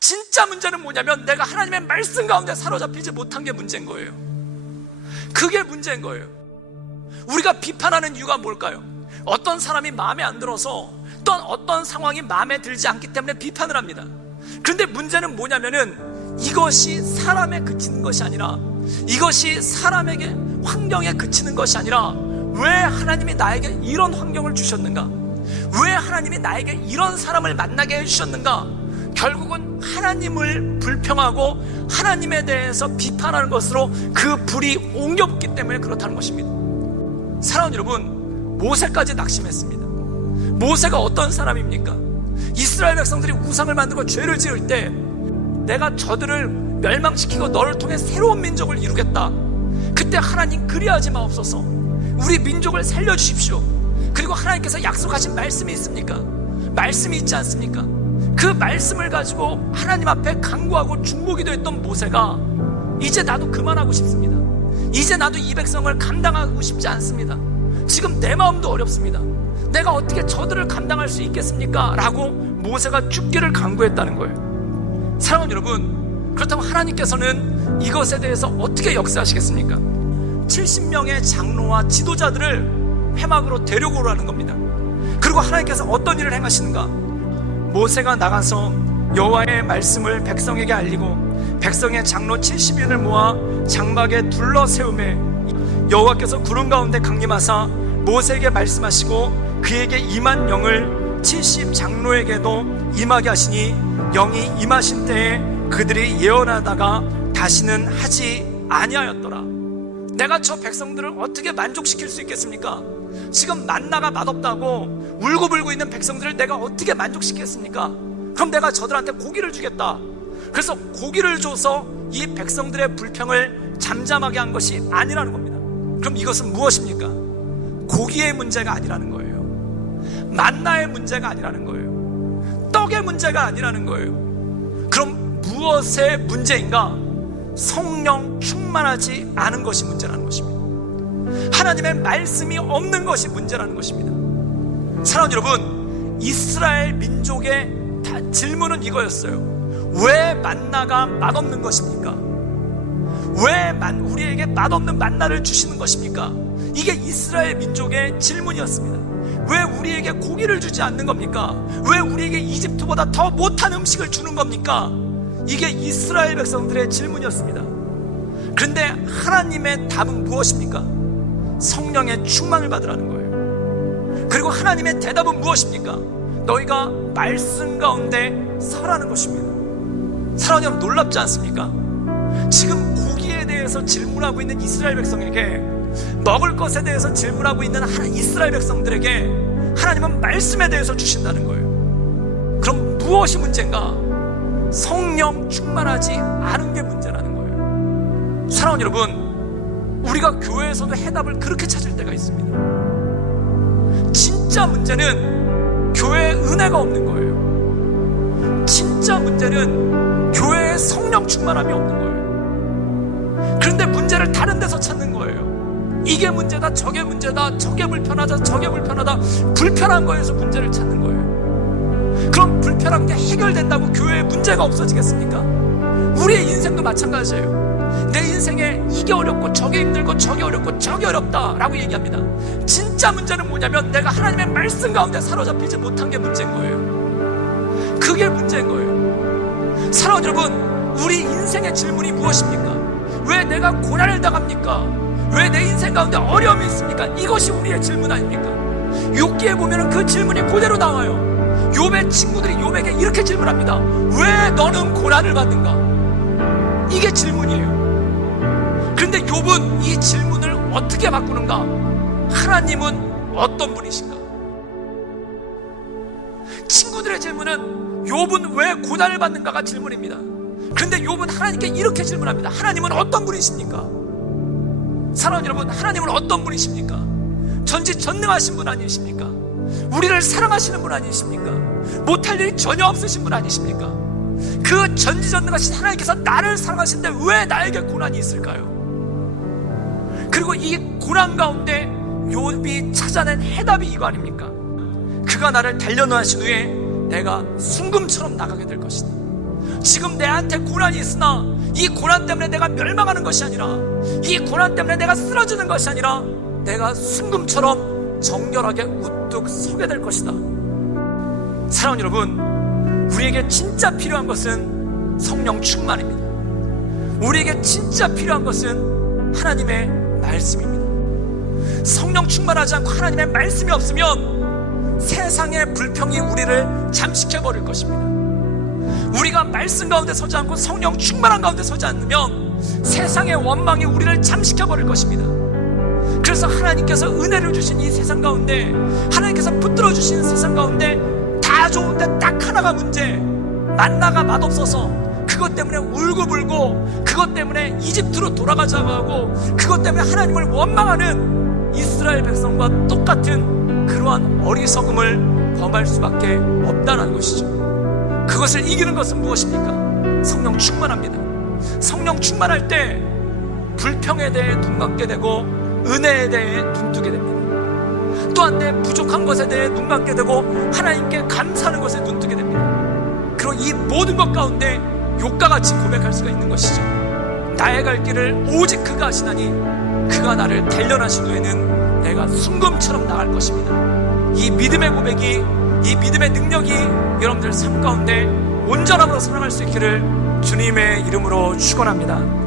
진짜 문제는 뭐냐면 내가 하나님의 말씀 가운데 사로잡히지 못한 게 문제인 거예요. 그게 문제인 거예요. 우리가 비판하는 이유가 뭘까요? 어떤 사람이 마음에 안 들어서 또한 어떤 상황이 마음에 들지 않기 때문에 비판을 합니다. 그런데 문제는 뭐냐면은 이것이 사람에 그치는 것이 아니라, 이것이 사람에게 환경에 그치는 것이 아니라, 왜 하나님이 나에게 이런 환경을 주셨는가? 왜 하나님이 나에게 이런 사람을 만나게 해주셨는가? 결국은 하나님을 불평하고 하나님에 대해서 비판하는 것으로 그 불이 옮겨붙기 때문에 그렇다는 것입니다. 사랑하는 여러분, 모세까지 낙심했습니다. 모세가 어떤 사람입니까? 이스라엘 백성들이 우상을 만들고 죄를 지을 때 내가 저들을 멸망시키고 너를 통해 새로운 민족을 이루겠다. 그때 하나님 그리하지 마옵소서. 우리 민족을 살려주십시오. 그리고 하나님께서 약속하신 말씀이 있습니까? 말씀이 있지 않습니까? 그 말씀을 가지고 하나님 앞에 간구하고 중보기도 했던 모세가 이제 나도 그만하고 싶습니다. 이제 나도 이 백성을 감당하고 싶지 않습니다. 지금 내 마음도 어렵습니다. 내가 어떻게 저들을 감당할 수 있겠습니까? 라고 모세가 죽기를 간구했다는 거예요. 사랑하는 여러분, 그렇다면 하나님께서는 이것에 대해서 어떻게 역사하시겠습니까? 70명의 장로와 지도자들을 회막으로 데리고 오라는 겁니다. 그리고 하나님께서 어떤 일을 행하시는가? 모세가 나가서 여호와의 말씀을 백성에게 알리고 백성의 장로 70인을 모아 장막에 둘러 세우매 여호와께서 구름 가운데 강림하사 모세에게 말씀하시고 그에게 임한 영을 70 장로에게도 임하게 하시니 영이 임하신 때에 그들이 예언하다가 다시는 하지 아니하였더라. 내가 저 백성들을 어떻게 만족시킬 수 있겠습니까? 지금 만나가 맛없다고 울고불고 있는 백성들을 내가 어떻게 만족시키겠습니까? 그럼 내가 저들한테 고기를 주겠다. 그래서 고기를 줘서 이 백성들의 불평을 잠잠하게 한 것이 아니라는 겁니다. 그럼 이것은 무엇입니까? 고기의 문제가 아니라는 거예요. 만나의 문제가 아니라는 거예요. 떡의 문제가 아니라는 거예요. 그럼 무엇의 문제인가? 성령 충만하지 않은 것이 문제라는 것입니다. 하나님의 말씀이 없는 것이 문제라는 것입니다. 사랑하는 여러분, 이스라엘 민족의 질문은 이거였어요. 왜 만나가 맛없는 것입니까? 왜 우리에게 맛없는 만나를 주시는 것입니까? 이게 이스라엘 민족의 질문이었습니다. 왜 우리에게 고기를 주지 않는 겁니까? 왜 우리에게 이집트보다 더 못한 음식을 주는 겁니까? 이게 이스라엘 백성들의 질문이었습니다. 그런데 하나님의 답은 무엇입니까? 성령의 충만을 받으라는 거예요. 그리고 하나님의 대답은 무엇입니까? 너희가 말씀 가운데 서라는 것입니다. 사랑하는 여러분, 놀랍지 않습니까? 지금 고기에 대해서 질문하고 있는 이스라엘 백성에게, 먹을 것에 대해서 질문하고 있는 이스라엘 백성들에게 하나님은 말씀에 대해서 주신다는 거예요. 그럼 무엇이 문제인가? 성령 충만하지 않은 게 문제라는 거예요. 사랑하는 여러분, 우리가 교회에서도 해답을 그렇게 찾을 때가 있습니다. 진짜 문제는 교회에 은혜가 없는 거예요. 진짜 문제는 교회에 성령 충만함이 없는 거예요. 그런데 문제를 다른 데서 찾는 거예요. 이게 문제다, 저게 문제다, 저게 불편하다, 저게 불편하다. 불편한 거에서 문제를 찾는 거예요. 그럼 불편한 게 해결된다고 교회에 문제가 없어지겠습니까? 우리의 인생도 마찬가지예요. 내 인생에 이게 어렵고 저게 힘들고 저게 어렵고 저게 어렵다라고 얘기합니다. 진짜 문제는 뭐냐면 내가 하나님의 말씀 가운데 사로잡히지 못한 게 문제인 거예요. 그게 문제인 거예요. 사랑하는 여러분, 우리 인생의 질문이 무엇입니까? 왜 내가 고난을 당합니까? 왜 내 인생 가운데 어려움이 있습니까? 이것이 우리의 질문 아닙니까? 욥기에 보면 그 질문이 그대로 나와요. 욥의 친구들이 욥에게 이렇게 질문합니다. 왜 너는 고난을 받는가? 이게 질문이에요. 그런데 욥은 이 질문을 어떻게 바꾸는가? 하나님은 어떤 분이신가? 친구들의 질문은 욥은 왜 고난을 받는가가 질문입니다. 그런데 욥은 하나님께 이렇게 질문합니다. 하나님은 어떤 분이십니까? 사랑하는 여러분, 하나님은 어떤 분이십니까? 전지전능하신 분 아니십니까? 우리를 사랑하시는 분 아니십니까? 못할 일이 전혀 없으신 분 아니십니까? 그 전지전능하신 하나님께서 나를 사랑하시는데 왜 나에게 고난이 있을까요? 그리고 이 고난 가운데 욥이 찾아낸 해답이 이거 아닙니까? 그가 나를 단련하신 후에 내가 순금처럼 나가게 될 것이다. 지금 내한테 고난이 있으나 이 고난 때문에 내가 멸망하는 것이 아니라, 이 고난 때문에 내가 쓰러지는 것이 아니라 내가 순금처럼 정결하게 우뚝 서게 될 것이다. 사랑하는 여러분, 우리에게 진짜 필요한 것은 성령 충만입니다. 우리에게 진짜 필요한 것은 하나님의 말씀입니다. 성령 충만하지 않고 하나님의 말씀이 없으면 세상의 불평이 우리를 잠식해 버릴 것입니다. 우리가 말씀 가운데 서지 않고 성령 충만한 가운데 서지 않으면 세상의 원망이 우리를 잠식해 버릴 것입니다. 그래서 하나님께서 은혜를 주신 이 세상 가운데, 하나님께서 붙들어 주신 세상 가운데 다 좋은데 딱 하나가 문제, 만나가 맛없어서 그것 때문에 울고불고, 그것 때문에 이집트로 돌아가자고 하고, 그것 때문에 하나님을 원망하는 이스라엘 백성과 똑같은 그러한 어리석음을 범할 수밖에 없다는 것이죠. 그것을 이기는 것은 무엇입니까? 성령 충만합니다. 성령 충만할 때 불평에 대해 눈 감게 되고 은혜에 대해 눈뜨게 됩니다. 또한 내 부족한 것에 대해 눈 감게 되고 하나님께 감사하는 것에 눈뜨게 됩니다. 그리고 이 모든 것 가운데 욕과 같이 고백할 수가 있는 것이죠. 나의 갈 길을 오직 그가 하시나니 그가 나를 단련하신 후에는 내가 순금처럼 나갈 것입니다. 이 믿음의 고백이, 이 믿음의 능력이 여러분들 삶 가운데 온전함으로 살아갈 수 있기를 주님의 이름으로 축원합니다.